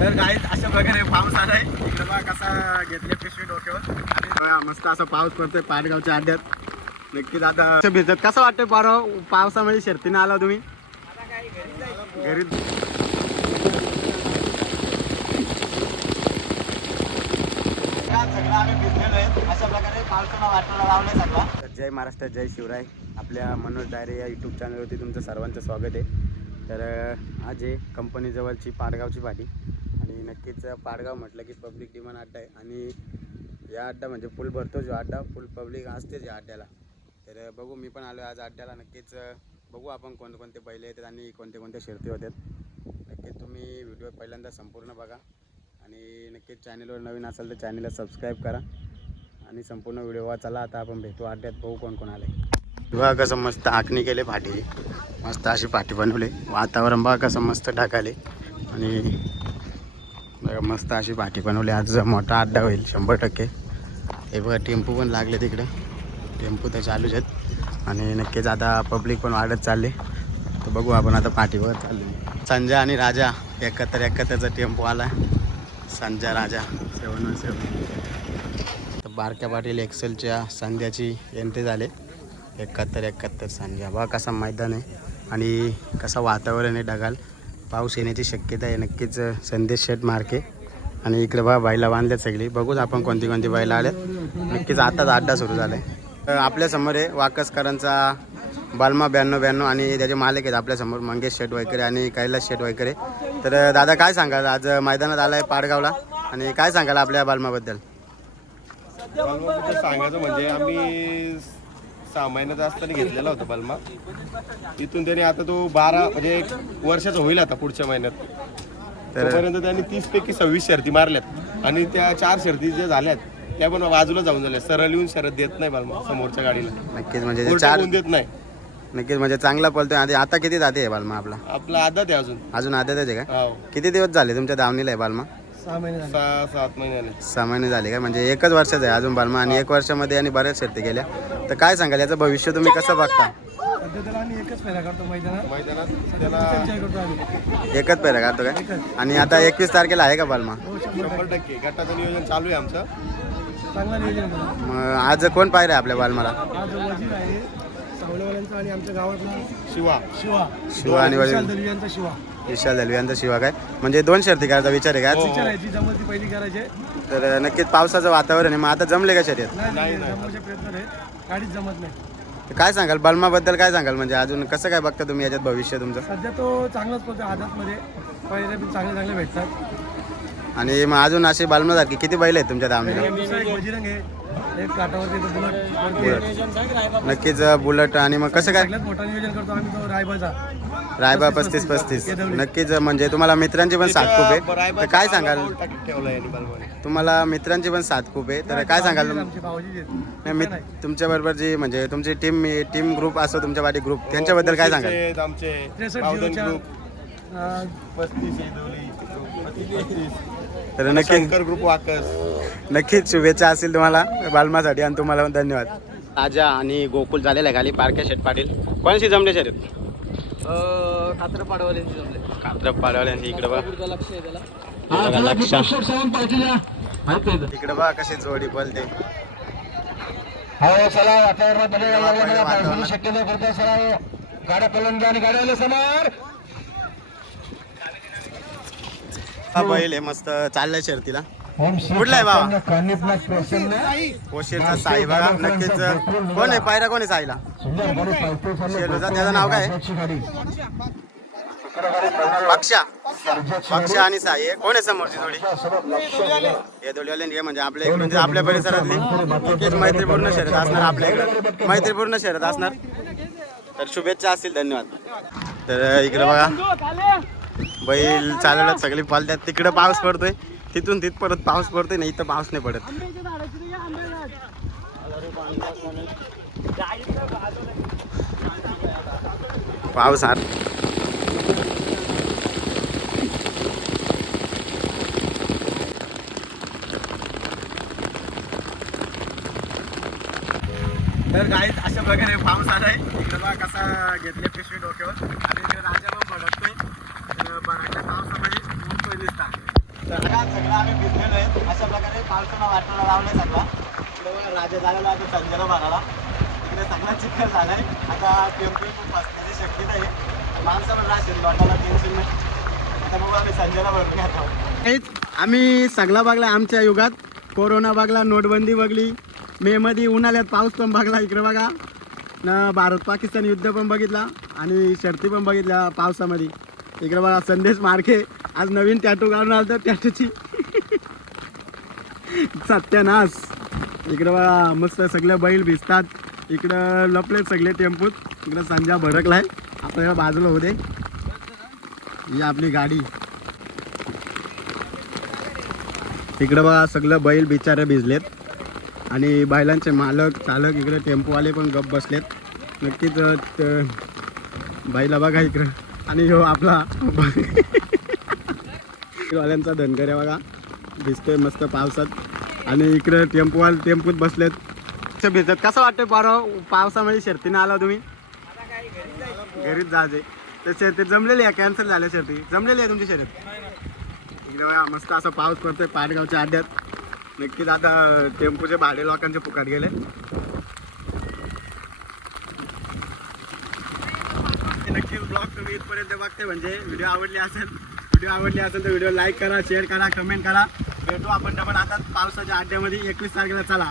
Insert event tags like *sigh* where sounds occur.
तर गाईत अशा प्रकारे पाऊस आलाय. इकडे बघा कसा घेतले पिशवी डोक्यावर. आणि मस्त असा पाऊस पडतोय पाडगावच्या अड्ड्यात नक्कीच आता असं भिजत. कसं वाटतंय पारो? पावसामध्ये शर्तीनं आला तुम्ही? घरी जय महाराष्ट्र जय शिवराय. आपल्या मनोज डायरे या यूट्यूब चॅनलवरती तुमचं सर्वांचं स्वागत आहे. तर आज आहे कंपनीजवळची पाडगावची पाठी नक्कीच पाडगाव म्हटलं की पब्लिक डिमांड अड्डा आहे. आणि या अड्डा म्हणजे फुल भरतो जो अड्डा फुल पब्लिक असतेच या अड्ड्याला. तर बघू मी पण आलो आज अड्ड्याला. नक्कीच बघू आपण कोणकोणते बैल येतात आणि कोणते कोणते शिरते होतात. नक्कीच तुम्ही व्हिडिओ पहिल्यांदा संपूर्ण बघा. आणि नक्कीच चॅनलवर नवीन असाल तर चॅनलला सबस्क्राईब करा. आणि संपूर्ण व्हिडिओ चला. आता आपण भेटू अड्ड्यात. बघू कोण कोण आले बघा कसं मस्त आखणी केले फाटी. मस्त अशी पाठी बनवली. वातावरण बघा कसं मस्त टाकाले आणि बघा मस्त अशी पाठी बनवली. आज मोठा अड्डा होईल शंभर टक्के. हे बघा टेम्पो पण लागले तिकडे. टेम्पो तर चालूच आहेत. आणि नक्कीच आता पब्लिक पण वाढत चालली. तर बघू आपण आता पाठीवर चाललो. संजय आणि राजा एकत्र एकत्रचा टेम्पो आला. Sanjay Raja seven one seven. तर बारक्या पाटील एक्सेलच्या संध्याची एंट्री झाले. एकाहत्तर एकाहत्तर संध्या. बघा कसा मैदान आहे. आणि कसं वातावरण आहे ढगाल. पाऊस येण्याची शक्यता आहे. नक्कीच संदेश शेट मार्के. आणि इकडे बघा बैला बांधल्यात सगळी. बघूच आपण कोणती कोणती बैला आल्यात. नक्कीच आताच अड्डा सुरू झाला आहे आपल्यासमोर आहे वाकसकरांचा बालमा ब्याण्णव ब्याण्णव आणि त्याचे मालक आहेत आपल्यासमोर मंगेश शेट वैकरे आणि कैलास शेट वैकरे. तर दादा काय सांगाल? आज मैदानात आला आहे पाडगावला. आणि काय सांगाल आपल्या बालमाबद्दल सांगायचं म्हणजे आम्ही सहा महिन्याचा असताना घेतलेला होता बलमा. तिथून त्याने आता तो बारा म्हणजे एक वर्षाचा होईल आता पुढच्या महिन्यात. तोपर्यंत त्यांनी तीस पैकी सव्वीस शर्ती मारल्यात. आणि त्या चार शर्ती ज्या झाल्यात त्या पण बाजूला जाऊन झाल्या सरळ येऊन शरद देत नाही बलमा समोरच्या गाडीला. नक्कीच म्हणजे उलटा चार होऊन देत नाही. नक्कीच म्हणजे चांगला पळतोय. आधी आता किती जाते आहे बालमा आपला? आपला आदत आहे अजून. अजून आद्यातच आहे का? हो. किती दिवस झाले तुमच्या दावणीला आहे बालमा? सहा महिने सहा सात महिन्याने सहा महिने झाले का? म्हणजे एकच वर्षाचा आहे अजून बालमा आणि एक वर्षामध्ये आणि बऱ्याच शर्ती गेल्या तर काय सांगाल याचं भविष्य तुम्ही कसं बघता? सध्या त्याला आम्ही एकच मैदानात. मैदानात त्याला विचार करतो आम्ही एकच पेरा काढतो काय आणि आता एकवीस तारखेला आहे का बालमा? हो शंभर शंभर टक्के. गटाचं नियोजन चालू आहे आमचं. चांगला नियोजन आहे त्याला. मग आज कोण पाहिजे आपल्या बालमाला? आज वजीर आहे सावलेवाल्यांचा आणि आमच्या गावातला शिवा. शिवा. शिवा आणि विशाल वजीर. दलवी यांचा शिवा. विशाल दलवी यांचा शिवा काय म्हणजे दोन शर्ती करायचा विचार आहे का? आज? आहे जमत ती पहिली करायची तर नक्कीच पावसाचं वातावरण आहे. मग आता जमले का शर्यत? नाही नाही जमवायचे प्रयत्न आहे गाडीच जमत नाही. तर काय सांगाल? बलमाबद्दल काय सांगाल? म्हणजे अजून कसं काय बघता तुम्ही याच्यात भविष्य तुमचं? सध्या तो चांगलाच पडतो आदतमध्ये. पहिले पण चांगले चांगले भेटतात. आणि मग अजून असे बालमासारखे किती बैल आहेत तुमच्या दावणीला दुसरा एक बजरंग आहे. एक काठावरती तो बुलट वरती नक्कीच बुलट आणि मग कसं काय? सगळ्यात मोठा नियोजन करतो आम्ही तो रायबाचा. रायबा पस्तीस पस्तीस नक्कीच म्हणजे तुम्हाला मित्रांची पण साथ खूप आहे. तर काय सांगाल? ठेवला यांनी बलमाने तुम्हाला मित्रांची पण साथ खूप आहे. तर काय सांगाल तुम- आमचे भाऊजी आहेत. नाही, मित- तुमच्या बरोबर जी म्हणजे तुमची टीम टीम ग्रुप असतो तुमच्या पाठी ग्रुप त्यांच्याबद्दल काय सांगाल? आहेत आमचे. त्रेसष्ट बावधन झिरोच्या, ग्रुप अं, पस्तीस येदोली पस्तीस पस्तीस. तर नक्कीच. शंकर ग्रुप वाकस. नक्कीच शुभेच्छा असतील तुम्हाला बालमासाठी आणि तुम्हाला पण धन्यवाद. राजा आणि गोकुल झालेला आहे खाली पारख्या शेट पाटील. कोणाशी जमले शर्यत? कात्र पाडवाल्यांची जमले. कात्र पाडवाल्यांची इकडे बघा. लक्ष हे इकडे बघा कशी जोडी बोलते. हो चला. शक्यता करतो गाड्या आणि गाड्या समोर. हा बैल आहे मस्त. चाललाय शर्तीला कुठला आहे बाबा? ओशीरचा साई बघा नक्कीच कोण आहे पायरा कोण आहे साईला? शेलूचा त्याचं नाव काय? पक्षा पक्षा आणि साई. आहे कोण आहे समोरची जोडी? हे जोडीवाले म्हणजे आपल्या इकडून जे आपल्या परिसरातली मैत्रीपूर्ण शर्यत असणार आपल्या इकडे. मैत्रीपूर्ण शर्यत असणार. तर शुभेच्छा असतील धन्यवाद. तर इकडे बघा. बैल चालवण्यात सगळी पालत्यात. तिकडे पाऊस पडतोय. तिथून तिथ परत पाऊस पडते नाही इथं पाऊस नाही पडत. पाऊस आर तर काही अशा प्रकारे पाऊस आलाय. इकडे कसा घेतले पिशवी डोक्यावर. आणि इकडे राजा पण भडकतोय तर बराचशा पावसामध्ये ऊन पण दिसतात सगळा सगळं आम्ही भिजलेलो आहे अशा प्रकारे पावसाला वाटायला लावलंय सगळा इकडे बघा राजा झालेला भागाला तिकडे सगळा चिखल झालाय. आता टेम्पल खूप असण्याची शक्यता आहे. माणसं पण राहतील वाटायला टेन्शन नाही. आता आम्ही संजना भरून घेतो. आम्ही सगळा बघला आमच्या युगात. कोरोना बघला नोटबंदी बघली. मे मध्ये उन्हाळ्यात पाऊस पण बघला इकडे बघा. न भारत पाकिस्तान युद्ध पण बघितला. आणि शर्ती पण बघितल्या पावसामध्ये. इकडे बघा संदेश मार्के. आज नवीन टॅटू काढून आलं तर टॅटूची सत्यानाश. इकडं बघा मस्त सगळे बैल भिजतात. इकडं लपले सगळे टेम्पूत. इकडं संजा भडकलाय. आपल्याला बाजूला होते ही आपली गाडी. इकडं बघा सगळं बैल बिचारे भिजलेत. आणि बैलांचे मालक चालक इकडे टेम्पोवाले पण गप बसलेत. नक्कीच बैला बघा इकडं. आणि हो आपला *laughs* वाल्यांचा धनगर आहे बघा. दिसतोय मस्त पावसात. आणि इकडे टेम्पोवाल टेम्पोत बसलेत. अच्छा, भिजत? कसं वाटतं बारा पावसामध्ये शर्तीनं आला तुम्ही? घरीच जायचे तर शर्ती जमलेली आहे? कॅन्सल झाल्या शर्ती. जमलेली आहे तुमची शर्यत? इकडे मस्त असं पाऊस पडतोय पाटगावच्या आड्यात. नक्कीच आता टेम्पोचे भाडे लोकांचे फुकाट गेले. नक्कीच ब्लॉग तुम्ही इथपर्यंत बघते म्हणजे व्हिडिओ आवडली असेल व्हिडिओ आवडली असेल तर व्हिडिओ लाईक करा शेअर करा कमेंट करा. भेटू आपण डबल आता पावसाच्या अड्ड्यामध्ये एकवीस तारखेला चला.